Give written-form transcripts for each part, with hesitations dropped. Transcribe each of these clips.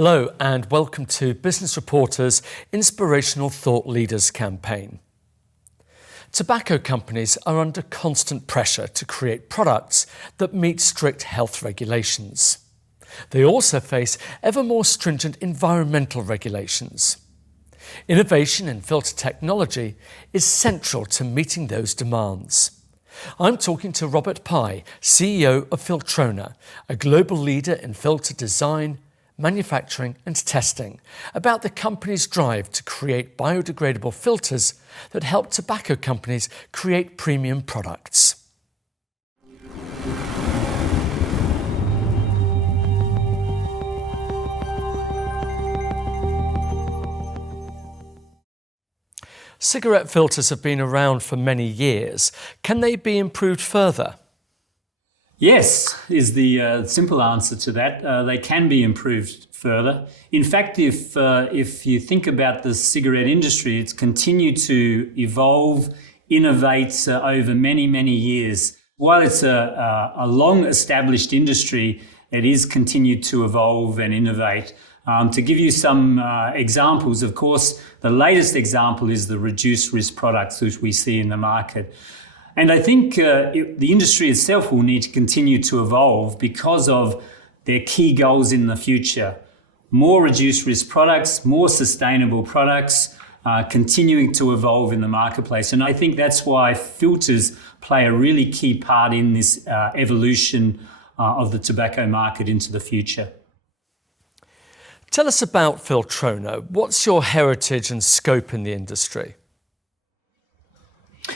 Hello and welcome to Business Reporter's Inspirational Thought Leaders campaign. Tobacco companies are under constant pressure to create products that meet strict health regulations. They also face ever more stringent environmental regulations. Innovation in filter technology is central to meeting those demands. I'm talking to Robert Pye, CEO of Filtrona, a global leader in filter design, manufacturing and testing, about the company's drive to create biodegradable filters that help tobacco companies create premium products. Cigarette filters have been around for many years. Can they be improved further? Yes, is the simple answer to that. They can be improved further. In fact, if you think about the cigarette industry, it's continued to evolve, innovate over many, many years. While it's a long-established industry, it is continued to evolve and innovate. To give you some examples, of course, the latest example is the reduced risk products which we see in the market. And I think the industry itself will need to continue to evolve because of their key goals in the future. More reduced risk products, more sustainable products, continuing to evolve in the marketplace. And I think that's why filters play a really key part in this evolution of the tobacco market into the future. Tell us about Filtrona. What's your heritage and scope in the industry?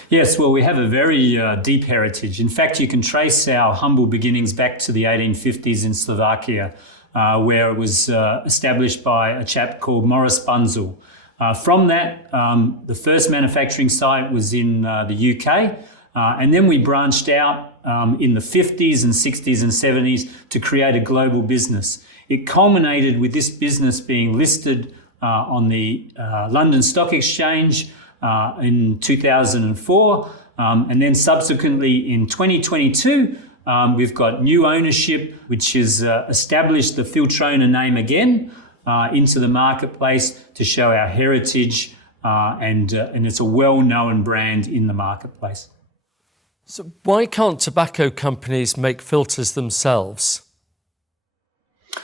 Yes, well, we have a very deep heritage. In fact, you can trace our humble beginnings back to the 1850s in Slovakia, where it was established by a chap called Morris Bunzel. From that, the first manufacturing site was in the UK, and then we branched out in the 50s and 60s and 70s to create a global business. It culminated with this business being listed on the London Stock Exchange in 2004, and then subsequently in 2022, we've got new ownership, which has established the Filtrona name again into the marketplace to show our heritage, and it's a well-known brand in the marketplace. So why can't tobacco companies make filters themselves?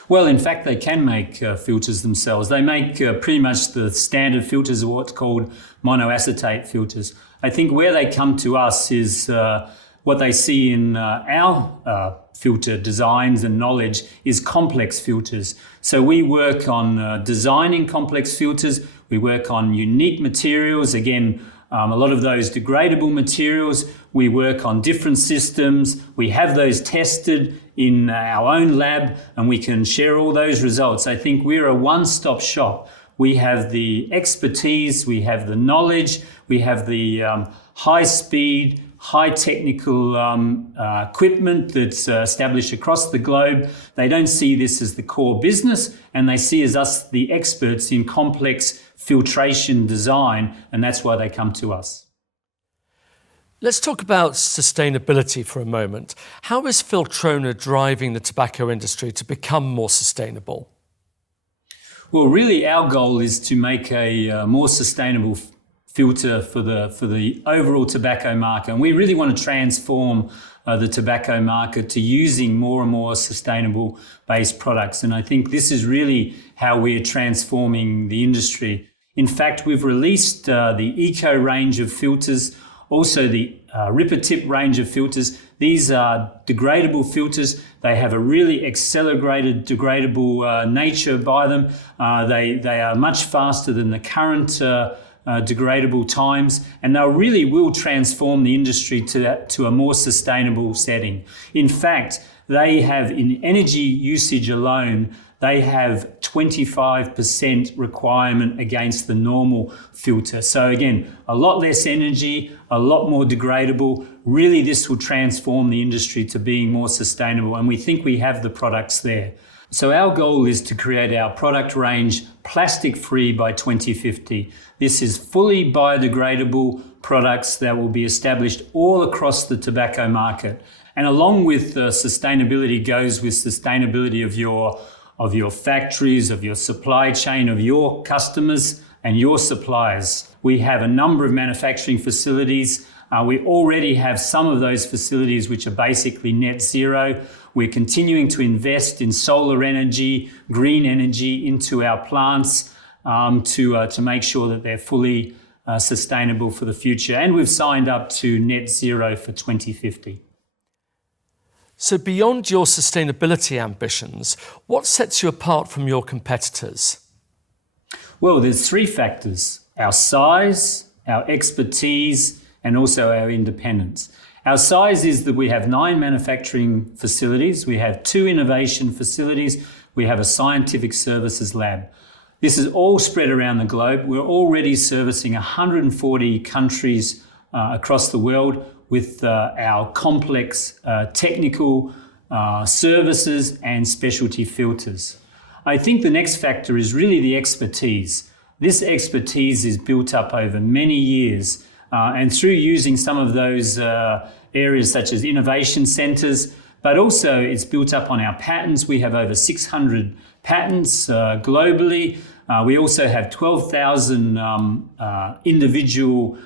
Well, in fact, they can make filters themselves. They make pretty much the standard filters of what's called monoacetate filters. I think where they come to us is what they see in our filter designs and knowledge is complex filters. So we work on designing complex filters. We work on unique materials. Again, a lot of those degradable materials. We work on different systems. We have those tested in our own lab and we can share all those results. I think we're a one-stop shop. We have the expertise, we have the knowledge, we have the high speed, high technical equipment that's established across the globe. They don't see this as the core business and they see as us the experts in complex filtration design, and that's why they come to us. Let's talk about sustainability for a moment. How is Filtrona driving the tobacco industry to become more sustainable? Well, really our goal is to make a more sustainable filter for the overall tobacco market. And we really want to transform the tobacco market to using more and more sustainable based products. And I think this is really how we're transforming the industry. In fact, we've released the Eco range of filters, also the Ripper Tip range of filters. These are degradable filters. They have a really accelerated degradable nature by them. They are much faster than the current degradable times, and they really will transform the industry to a more sustainable setting. In fact, they have, in energy usage alone, they have 25% requirement against the normal filter. So again, a lot less energy, a lot more degradable. Really, this will transform the industry to being more sustainable, and we think we have the products there. So our goal is to create our product range plastic-free by 2050. This is fully biodegradable products that will be established all across the tobacco market. And along with sustainability goes with sustainability of your of your factories, of your supply chain, of your customers and your suppliers. We have a number of manufacturing facilities. We already have some of those facilities which are basically net zero. We're continuing to invest in solar energy, green energy into our plants to make sure that they're fully sustainable for the future. And we've signed up to net zero for 2050. So beyond your sustainability ambitions, what sets you apart from your competitors? Well, there's three factors: our size, our expertise, and also our independence. Our size is that we have 9 manufacturing facilities, we have 2 innovation facilities, we have a scientific services lab. This is all spread around the globe. We're already servicing 140 countries across the world with our complex technical services and specialty filters. I think the next factor is really the expertise. This expertise is built up over many years and through using some of those areas such as innovation centres, but also it's built up on our patents. We have over 600 patents globally. We also have 12,000 individual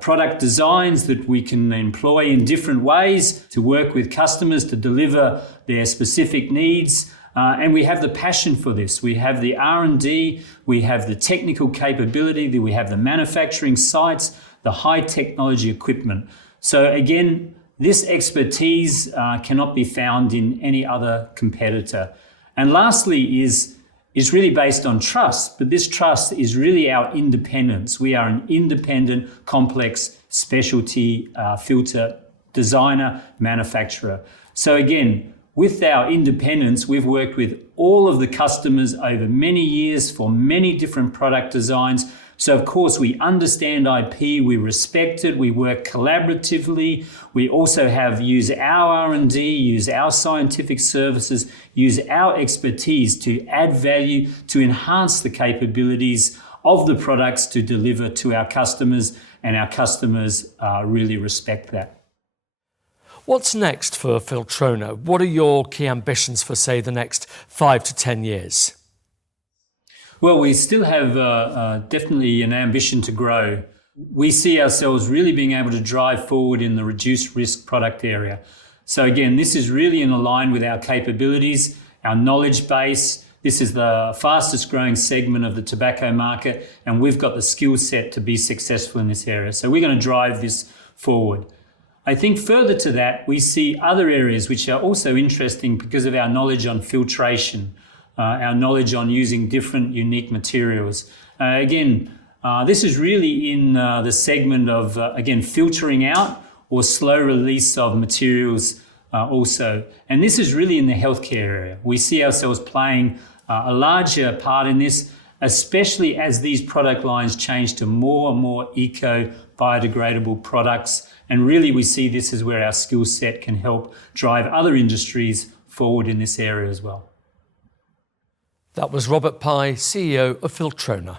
product designs that we can employ in different ways to work with customers to deliver their specific needs. And we have the passion for this. We have the R&D, we have the technical capability, we have the manufacturing sites, the high technology equipment. So again, this expertise cannot be found in any other competitor. And lastly is really based on trust, but this trust is really our independence. We are an independent, complex specialty filter designer, manufacturer. So again, with our independence, we've worked with all of the customers over many years for many different product designs. So of course we understand IP, we respect it, we work collaboratively. We also use our R&D, use our scientific services, use our expertise to add value, to enhance the capabilities of the products to deliver to our customers, and our customers really respect that. What's next for Filtrona? What are your key ambitions for, say, the next 5 to 10 years? Well, we still have definitely an ambition to grow. We see ourselves really being able to drive forward in the reduced risk product area. So again, this is really in line with our capabilities, our knowledge base. This is the fastest growing segment of the tobacco market, and we've got the skill set to be successful in this area. So we're going to drive this forward. I think further to that, we see other areas which are also interesting because of our knowledge on filtration, our knowledge on using different unique materials. This is really in the segment of, again, filtering out or slow release of materials also. And this is really in the healthcare area. We see ourselves playing a larger part in this, especially as these product lines change to more and more eco-biodegradable products. And really we see this as where our skill set can help drive other industries forward in this area as well. That was Robert Pye, CEO of Filtrona.